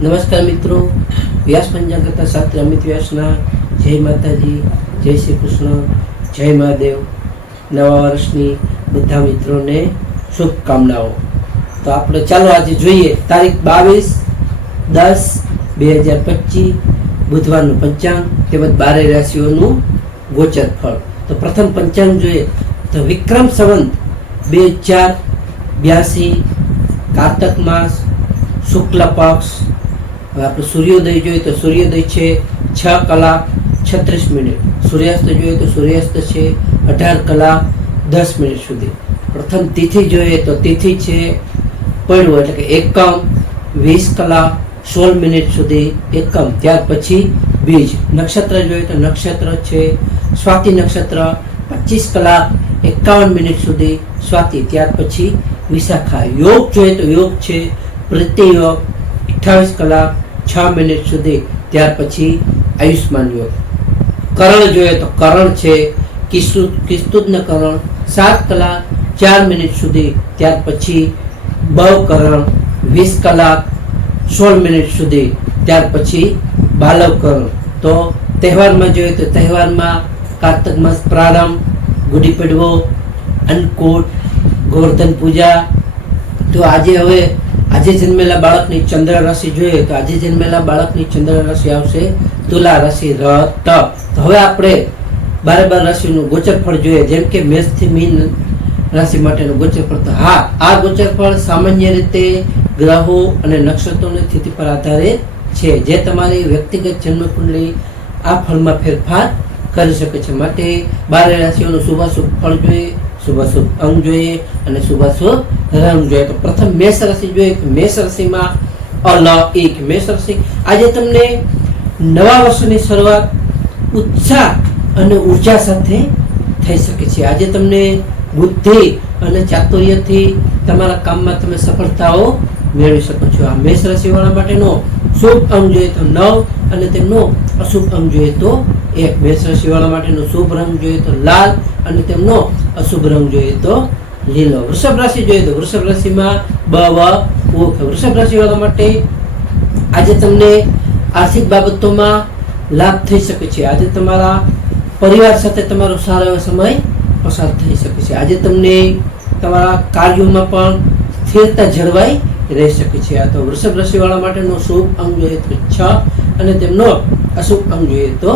નમસ્કાર મિત્રો. વ્યાસ પંચાંગતા શાસ્ત્ર અમિત વ્યાસના જય માતાજી, જય શ્રી કૃષ્ણ, જય મહાદેવ. નવા વર્ષની બધા મિત્રોને શુભકામનાઓ. તો આપણે ચાલો આજે જોઈએ તારીખ બાવીસ દસ બે હજાર પચીસ, બુધવારનું પંચાંગ તેમજ બારે રાશિઓનું ગોચર ફળ તો પ્રથમ પંચાંગ જોઈએ તો વિક્રમ સંવંત બે હજાર બ્યાસી, કારતક માસ, શુક્લ પક્ષ હવે આપણે સૂર્યોદય જોઈએ તો સૂર્યોદય છે છ કલાક છત્રીસ મિનિટ. સૂર્યાસ્ત જોઈએ તો સૂર્યાસ્ત છે અઢાર કલાક દસ મિનિટ સુધી. પ્રથમ તિથિ જોઈએ તો તિથિ છે પડવું, એટલે કે એકમ, વીસ કલાક, સોળ મિનિટ સુધી એકમ. ત્યાર પછી બીજ. નક્ષત્ર જોઈએ તો નક્ષત્ર છે સ્વાતિ નક્ષત્ર, પચીસ કલાક એકાવન મિનિટ સુધી સ્વાતિ. ત્યાર પછી વિશાખા. યોગ જોઈએ તો યોગ છે પ્રતિયોગ અઠ્ઠાવીસ કલાક છ મિનિટ સુધી, ત્યાર પછી આયુષ્માન યોગ કરણ જોઈએ તો કરણ છે કિસ્તુ કિસ્તુજ્ઞ કરણ, સાત કલાક ચાર મિનિટ સુધી, ત્યાર પછી બવકરણ વીસ કલાક સોળ મિનિટ સુધી, ત્યાર પછી બાલવ કરણ. તો તહેવારમાં જોઈએ તો તહેવારમાં કાર્તક માસ પ્રારંભ, ગુડી પડવો અન્નકૂટ, ગોવર્ધન પૂજા. તો આજે હવે આજે જન્મેલા બાળકની ચંદ્ર રાશિ જોઈએ તો આજે જન્મેલા બાળકની ચંદ્ર રાશિ આવશે તુલા રાશિ રત. તો હવે આપણે બારે બાર રાશિનું ગોચર ફળ જોઈએ. જેમ કે મેષથી મીન રાશિ માટેનું ગોચર ફળ તો હા, આ ગોચર ફળ સામાન્ય રીતે ગ્રહો અને નક્ષત્રોની સ્થિતિ પર આધારે છે. જે તમારી વ્યક્તિગત જન્મ કુંડળી આ ફળમાં ફેરફાર કરી શકે છે. માટે બારે રાશિઓનું શુભાશુભ ફળ જોઈએ. શુભાશુભ અંગ જોઈએ અને શુભાશુભ રંગ જોઈએ. તો પ્રથમ મેષ રાશિ જોઈએ. મેષ રાશિમાં એક મેષ રાશિ. આજે તમને નવા વર્ષની શરૂઆત ઉત્સાહ અને ઊર્જા સાથે થઈ શકે છે. આજે તમને બુદ્ધિ અને ચાતુર્યથી તમારા કામમાં તમે સફળતાઓ મેળવી શકો છો. આ મેષ રાશિવાળા માટેનો શુભ અંગ જોઈએ તો નવ અને તેમનો અશુભ અંગ જોઈએ તો એક. મેષ રાશિવાળા માટેનો શુભ રંગ જોઈએ તો લાલ અને તેમનો અશુભ રંગ જોઈએ તો લીલો. વૃષભ રાશિ જોઈએ તો વૃષભ રાશિમાં બ વ ઉ વૃષભ રાશિવાળા માટે આજે તમને આર્થિક બાબતોમાં લાભ થઈ શકે છે. આજે તમારા પરિવાર સાથે તમારો સારો એવો સમય પસાર થઈ શકે છે. આજે તમને તમારા કાર્યોમાં પણ સ્થિરતા જળવાઈ રહી શકે છે. આ તો વૃષભ રાશિવાળા માટેનો શુભ અંગ જોઈએ તો છ અને તેમનો અશુભ અંગ જોઈએ તો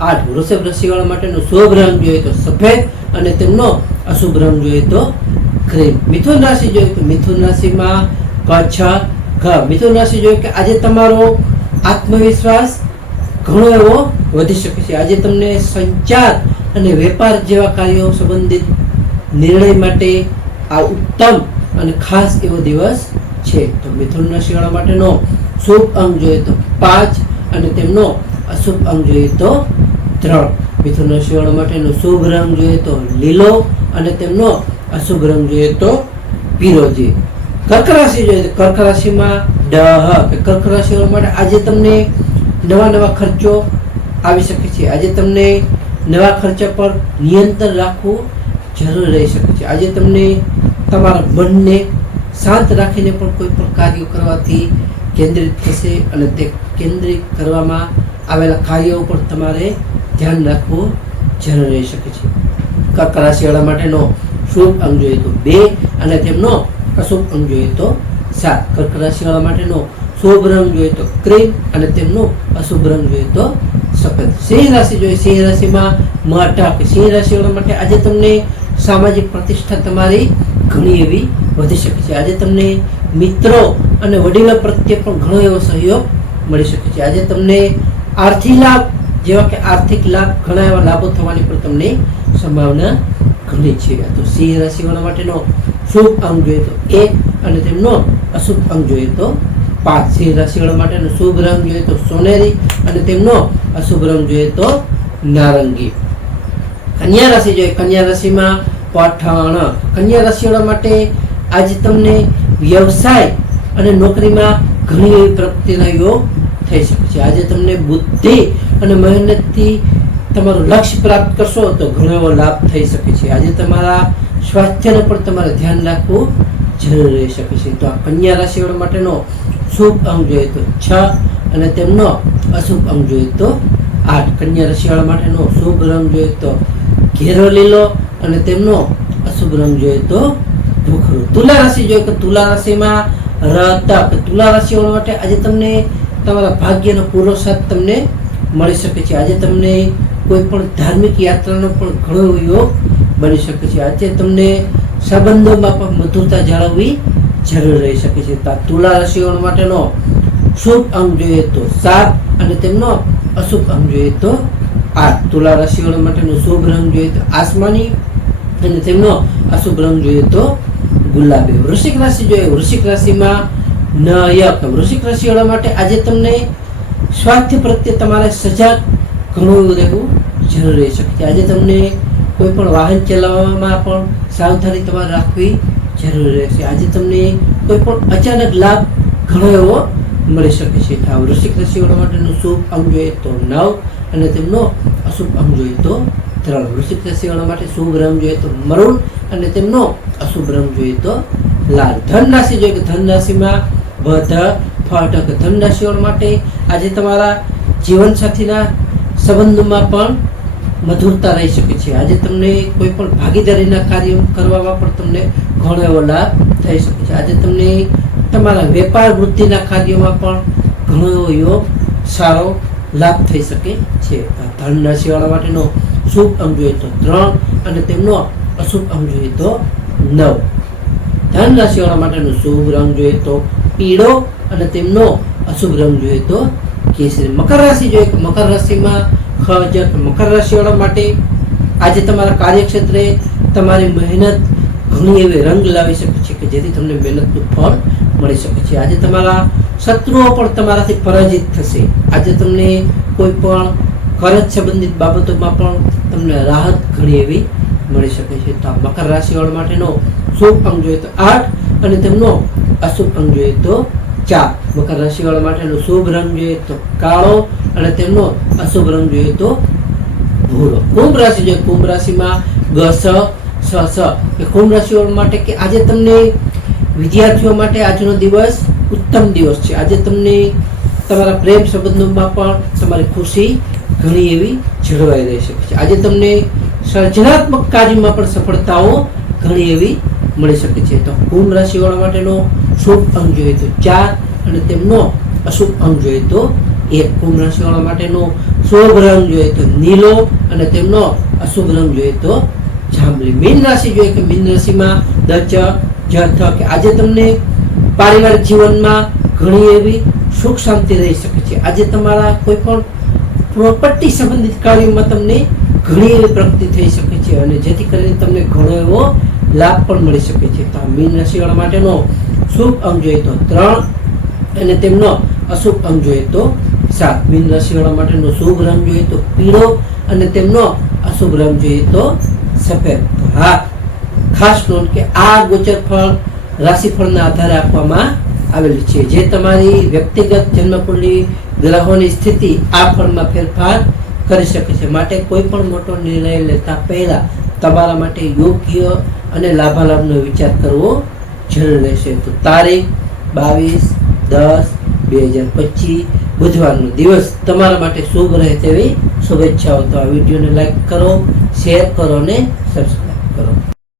આઠ. વૃષભ રાશિવાળા માટેનો શુભ રંગ જોઈએ તો સફેદ અને તેમનો અશુભ રંગ જોઈએ તો ક્રીમ. મિથુન રાશિ જોઈએ તો મિથુન રાશિમાં કચ્છ, ઘ. મિથુન રાશિ જોઈએ કે આજે તમારો આત્મવિશ્વાસ ઘણો એવો વધી શકે છે. આજે તમને સંચાર અને વેપાર જેવા કાર્યો સંબંધિત નિર્ણય માટે આ ઉત્તમ અને ખાસ એવો દિવસ છે. તો મિથુન રાશિવાળા માટેનો શુભ અંગ જોઈએ તો પાંચ અને તેમનો અશુભ અંગ જોઈએ તો ત્રણ. મિથુન રાશિવાળા માટેનો શુભ રંગ જોઈએ તો લીલો અને તેમનો અશુભ રંગ જોઈએ તો પીરોજી કર્ક રાશિ જોઈએ કર્ક રાશિમાં ડહ. કે કર્ક રાશિવાળા માટે આજે તમને નવા નવા ખર્ચો આવી શકે છે. આજે તમને નવા ખર્ચા પર નિયંત્રણ રાખવું જરૂર રહી શકે છે. આજે તમને તમારા મનને શાંત રાખીને પણ કોઈ પણ કાર્યો કરવાથી કેન્દ્રિત થશે અને તે કેન્દ્રિત કરવામાં આવેલા કાર્યો પર તમારે ધ્યાન રાખવું જરૂર રહી શકે છે. કર્ક રાશિવાળા માટેનો શુભ અંગ જોઈએ તો બે અને તેમનો અશુભ અંગ જોઈએ તો સાત. કર્ક રાશિવાળા માટેનો શુભ રંગ જોઈએ તો ક્રીમ અને તેમનો અશુભ રંગ જોઈએ તો સફેદ. સિંહ રાશિ જોઈએ. સિંહ રાશિમાં મટક સિંહ રાશિવાળા માટે આજે તમને સામાજિક પ્રતિષ્ઠા તમારી ઘણી એવી વધી શકે છે. આજે તમને મિત્રો અને વડીલો પ્રત્યે પણ ઘણો એવો સહયોગ મળી શકે છે. આજે તમને આર્થિક લાભ જેવા કે આર્થિક લાભ ઘણા એવા લાભો થવાની પણ તમને સંભાવના ઘણી છે. તો સિંહ રાશિવાળા માટેનો શુભ અંગ જોઈએ તો એક અને તેમનો અશુભ અંગ જોઈએ તો પાંચ. સિંહ રાશિવાળા માટેનો શુભ રંગ જોઈએ તો સોનેરી અને તેમનો અશુભ રંગ જોઈએ તો નારંગી. કન્યા રાશિ જોઈએ. કન્યા રાશિમાં પઠાણ. કન્યા રાશિવાળા માટે આજે તમને વ્યવસાય અને નોકરીમાં ઘણી એવી પ્રગતિના યોગ થઈ શકે છે. આજે તમને બુદ્ધિ અને મહેનતથી તમારું લક્ષ્ય પ્રાપ્ત કરશો, તો ઘણો એવો લાભ થઈ શકે છે. આજે તમારા સ્વાસ્થ્યને પણ તમારે ધ્યાન રાખવું જરૂર રહી શકે છે. તો આ કન્યા રાશિવાળા માટેનો શુભ અંગ જોઈએ તો છ અને તેમનો અશુભ અંગ જોઈએ તો આઠ. કન્યા રાશિવાળા માટેનો શુભ રંગ જોઈએ તો ઘેરો લીલો અને તેમનો અશુભ રંગ જોઈએ તો ભૂખરો તુલા રાશિ જોઈએ તો તુલા રાશિમાં રહેતા. તુલા રાશિવાળા માટે આજે તમને તમારા ભાગ્યનો પૂરો સાથ તમને મળી શકે છે. આજે તમને કોઈ પણ ધાર્મિક યાત્રાનો પણ ઘણો યોગ બની શકે છે. આજે તમને સંબંધોમાં પણ મધુરતા જાળવવી જરૂર રહી શકે છે. આ તુલા રાશિઓ માટેનો શુભ અંગ જોઈએ તો સાત અને તેમનો અશુભ અંગ જોઈએ તો આઠ તુલા રાશિઓ માટેનો શુભ રંગ જોઈએ તો આસમાની અને તેમનો અશુભ રંગ જોઈએ તો ગુલાબી. વૃશ્ચિક રાશિ જોઈએ. વૃશ્ચિક રાશિમાં નયક વૃશ્ચિક રાશિવાળા માટે આજે તમને સ્વાસ્થ્ય પ્રત્યે તમારે સજાગ ઘણું રહેવું જરૂર છે. આજે તમને કોઈ પણ વાહન ચલાવવામાં પણ સાવધાની તમારે રાખવી જરૂરી રહેશે. આજે તમને કોઈ પણ અચાનક લાભ ઘણો એવો મળી શકે છે. આ વૃશ્ચિક રાશિવાળા માટેનું શુભ અંગ જોઈએ તો નવ અને તેમનો અશુભ અંગ જોઈએ તો ત્રણ. વૃશ્ચિક રાશિવાળા માટે શુભ રંગ જોઈએ તો મરૂન અને તેમનો અશુભ રંગ જોઈએ તો લાલ. ધન રાશિ જોઈએ કે ધન રાશિમાં બધ ફટક ધન રાશિવાળા માટે આજે તમારા જીવનસાથીના સંબંધોમાં પણ મધુરતા રહી શકે છે. આજે તમને કોઈ પણ ભાગીદારીના કાર્ય કરવામાં પણ તમને ઘણો એવો લાભ થઈ શકે છે. આજે તમને તમારા વેપાર વૃદ્ધિના કાર્યોમાં પણ ઘણો એવો યોગ, સારો લાભ થઈ શકે છે. ધન રાશિવાળા માટેનો શુભ અંગ જોઈએ તો ત્રણ અને તેમનો અશુભ અંગ જોઈએ તો નવ. ધન રાશિવાળા માટેનો શુભ રંગ જોઈએ તો પીળો અને તેમનો અશુભ રંગ જોઈએ તો કેસરી મકર રાશિ જોઈએ. મકર રાશિમાં મકર રાશિવાળા માટે આજે તમારા કાર્યક્ષેત્રે તમારી મહેનત ઘણી એવી રંગ લાવી શકે છે કે જેથી તમને મહેનતનું ફળ મળી શકે છે. આજે તમારા શત્રુઓ પણ તમારાથી પરાજિત થશે. આજે તમને કોઈ પણ કરજ સંબંધિત બાબતોમાં પણ તમને રાહત ઘણી એવી મળી શકે છે. તો આ મકર રાશિવાળા માટેનો શુભ અંગ જોઈએ તો આઠ અને તેમનો અશુભ અંગ જોઈએ તો ચાર મકર રાશિવાળા માટેનો શુભ રંગ જોઈએ તો કાળો અને તેમનો અશુભ રંગ જોઈએ તો ભૂરો. કુંભ રાશિ જોઈએ કુંભ રાશિમાં ગ, સ સ એ કુંભ રાશિવાળા માટે કે આજે તમને વિદ્યાર્થીઓ માટે આજનો દિવસ ઉત્તમ દિવસ છે. આજે તમને તમારા પ્રેમ સંબંધોમાં પણ તમારી ખુશી ઘણી એવી જળવાઈ રહી શકે છે. આજે તમને સર્જનાત્મક કાર્યમાં પણ સફળતાઓ ઘણી એવી મળી શકે છે. તો કુંભ રાશિવાળા માટેનો શુભ અંગ જોઈએ તો ચાર અને તેમનો અશુભ અંગ જોઈએ તો એક કુંભ રાશિવાળા માટેનો શુભ રંગ જોઈએ તો નીલો અને તેમનો અશુભ રંગ જોઈએ તો જાંબલી. મીન રાશિ જોઈએ કે મીન રાશિમાં દચ જથ કે આજે તમને પારિવારિક જીવનમાં ઘણી એવી સુખ શાંતિ રહી શકે છે. આજે તમારા કોઈ પણ પ્રોપર્ટી સંબંધિત કાર્યમાં તમને ઘણી એવી પ્રગતિ થઈ શકે છે અને જેથી કરીને તમને ઘણો એવો લાભ પણ મળી શકે છે. તો મીન રાશિવાળા માટેનો શુભ અંગ જોઈએ તો ત્રણ અને તેમનો અશુભ અંગ જોઈએ તો સાત. મીન રાશિવાળા માટેનો શુભ રંગ જોઈએ તો પીળો અને તેમનો અશુભ રંગ જોઈએ તો સફેદ. હા, ખાસ નોંધ કે આ ગોચર ફળ રાશિફળના આધારે આપવામાં આવેલું છે. જે તમારી વ્યક્તિગત જન્મકુંડલી ગ્રહોની સ્થિતિ આ ફળમાં ફેરફાર કરી શકે છે. માટે કોઈ પણ મોટો નિર્ણય લેતા પહેલા તમારા માટે યોગ્ય અને લાભાલાભનો વિચાર કરવો જરૂર રહેશે તો તારીખ બાવીસ દસ બે હજાર પચીસ, બુધવારનો દિવસ. તમારા માટે શુભ રહે તેવી શુભેચ્છાઓ. તો આ વિડીયોને લાઈક કરો, શેર કરો અને સબસ્ક્રાઈબ